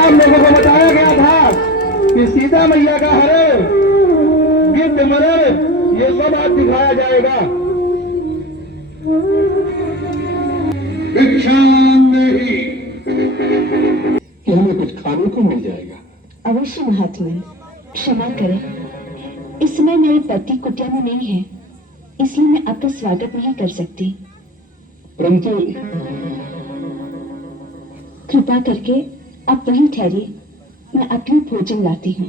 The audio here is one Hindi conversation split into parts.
आप लोगों को बताया गया था कि सीता मैया का हरण, गिद्ध मरण, ये सब आज दिखाया जाएगा। कि हमें कुछ खाने को मिल जाएगा। अवश्य महात्मन, क्षमा करें, इस समय मेरे पति कुटिया में नहीं है, इसलिए मैं आपका स्वागत नहीं कर सकती। परंतु कृपा करके आप वहीं ठहरिए, मैं अपनी भोजन लाती हूँ।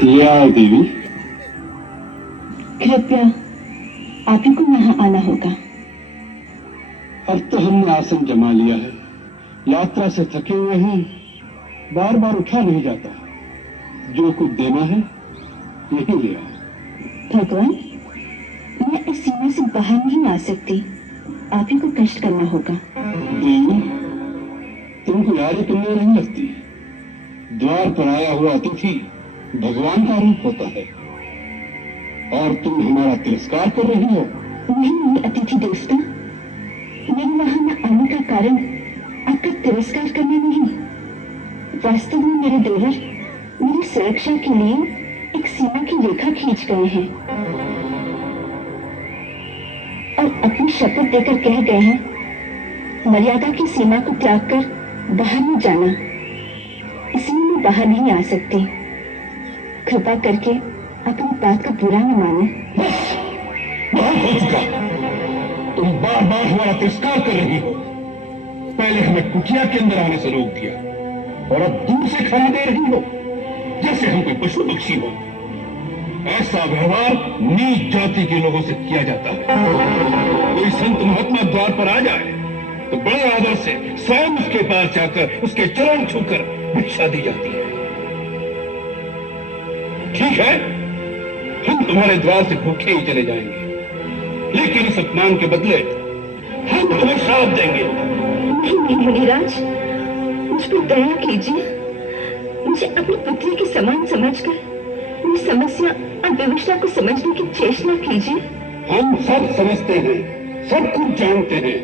क्या देवी? कृपया आप ही को यहाँ आना होगा। अब तो हमने आसन जमा लिया है, यात्रा से थके हुए हैं, बार बार उठा नहीं जाता। जो कुछ देना है यही ले आओ। भगवान, मैं इस सीमा से बाहर नहीं आ सकती, आप ही को कष्ट करना होगा। देवी, तुमको यारी करने नहीं लगती। द्वार पर आया हुआ अतिथि भगवान का रूप होता है और तुम हमारा तिरस्कार कर रही हो। नहीं अतिथि देवता, मेरे वहां न आने का कारण आपका तिरस्कार करना नहीं, वास्तव में मेरे देवर मेरी सुरक्षा के लिए एक सीमा की रेखा खींच गए हैं और अपनी शपथ देकर कह गए हैं मर्यादा की सीमा को त्याग कर बाहर नहीं जाना, इसलिए मैं बाहर नहीं आ सकती। कृपा करके अपनी बात का बुरा न माने। बहुत हो चुका, तुम बार बार हमारा तिरस्कार कर रही हो। पहले हमें कुटिया के अंदर आने से रोक दिया और अब दूर से खाना दे रही हो, जैसे हम कोई पशु पक्षी हो। ऐसा व्यवहार नीच जाति के लोगों से किया जाता है। कोई संत महात्मा द्वार पर आ जाए तो बड़े आदर से स्वयं उसके पास जाकर उसके चरण छूकर भिक्षा दी जाती है। ठीक है, हम तुम्हारे द्वार से भूखे ही चले जाएंगे, लेकिन इस अपमान के बदले हम तुम्हें श्राप देंगे। नहीं मुनिराज, मुझ पर दया कीजिए, मुझे अपनी पुत्री के समान समझकर मेरी समस्या और विवशता को समझने की चेष्टा कीजिए। हम सब समझते हैं, सब कुछ जानते हैं,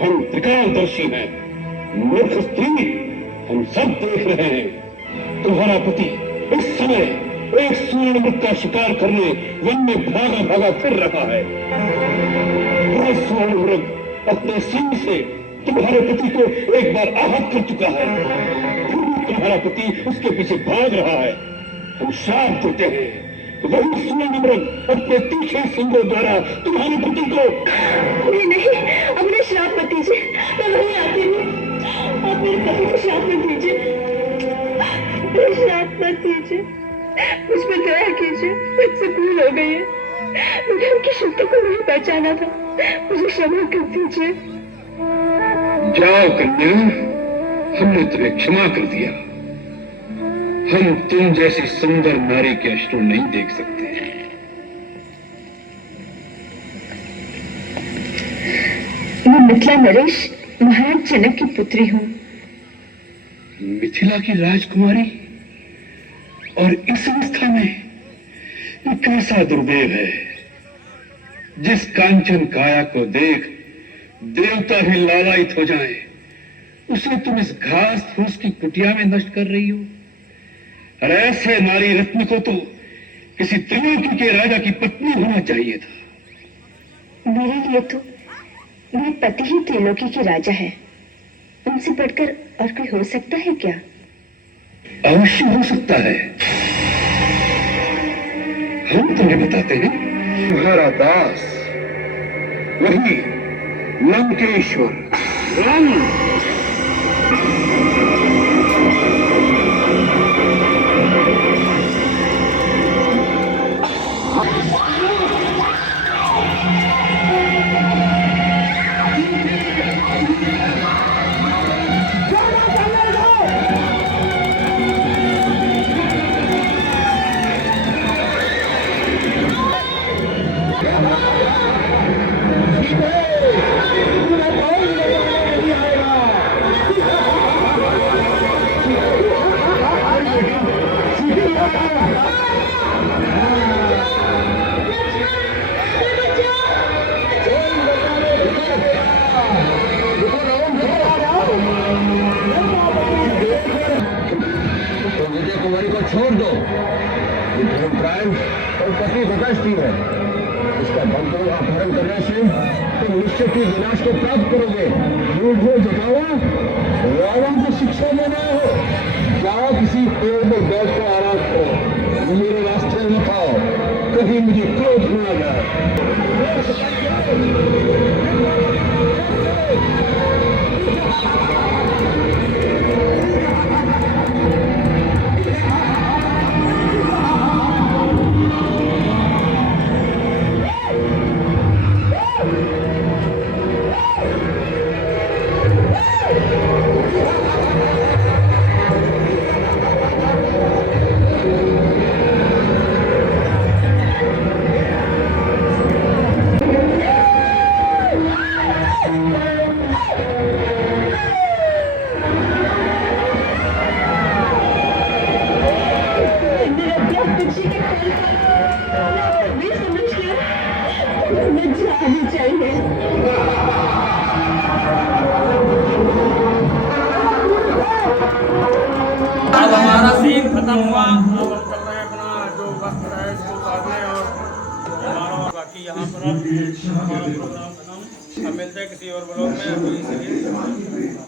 हम त्रिकालदर्शी हैं। मूर्ख स्त्री, हम सब देख रहे हैं। तुम्हारा पति इस समय एक स्वर्ण मृग का शिकार करने वन में भागा भागा फिर रहा है। वह स्वर्ण मृग अपने सिंह से तुम्हारे पति को एक बार आहत कर चुका है, फिर भी तुम्हारा पति उसके पीछे भाग रहा है। हम श्राप देते हैं, वही स्वर्ण मृग अपने तीखे सिंगों द्वारा तुम्हारे पति को। नहीं, अपने श्राप मत दीजिए, मैं वहीं आती हूँ। आप मेरे पति को श्राप मत दीजिए, श्राप मत दीजिए, मुझ पर दया कीजिए, मुझसे भूल हो गई है, मैंने उनकी शक्ति को नहीं पहचाना था, मुझे क्षमा कर दीजिए। जाओ कन्या, हमने तुम्हें क्षमा कर दिया। हम तुम जैसी सुंदर नारी के अश्रु नहीं देख सकते। मैं मिथिला नरेश महाराज जनक की पुत्री हूँ। मिथिला की राजकुमारी, और इस अवस्था में ये कैसा दुर्दैव है। जिस कांचन काया को देख देवता भी लालायित हो जाए, उसे तुम इस घास फूस की कुटिया में नष्ट कर रही हो। और ऐसे नारी रत्न को तो किसी त्रिलोकी के राजा की पत्नी होना चाहिए था। मेरे लिए तो मेरे पति ही त्रिलोकी के राजा है, उनसे बढ़कर और कोई हो सकता है क्या? अवश्य हो सकता है। हम तुम्हें बताते हैं, तुम्हारा दास, वही लंकेश्वर रन। छोड़ दो, ये धर्मप्राण और पति बदस्ती है। इसका बंधुओं अपहरण करने से तुम निश्चित ही विनाश को प्राप्त करोगे। झूठ बोल बताओ, रावण को शिक्षा देना हो, जाओ किसी पेड़ में बैठ कर आराम करो, मेरे रास्ते में खाओ, कभी मुझे क्रोध न आ जाए। अब हमारा सीन खत्म हुआ। अब हम चल रहे हैं अपना जो वक्त है इसको उतारने और हमारा बाकी यहाँ पर हमारा प्रोग्राम खत्म। अब मिलते हैं किसी और ब्लॉग में। अभी इसलिए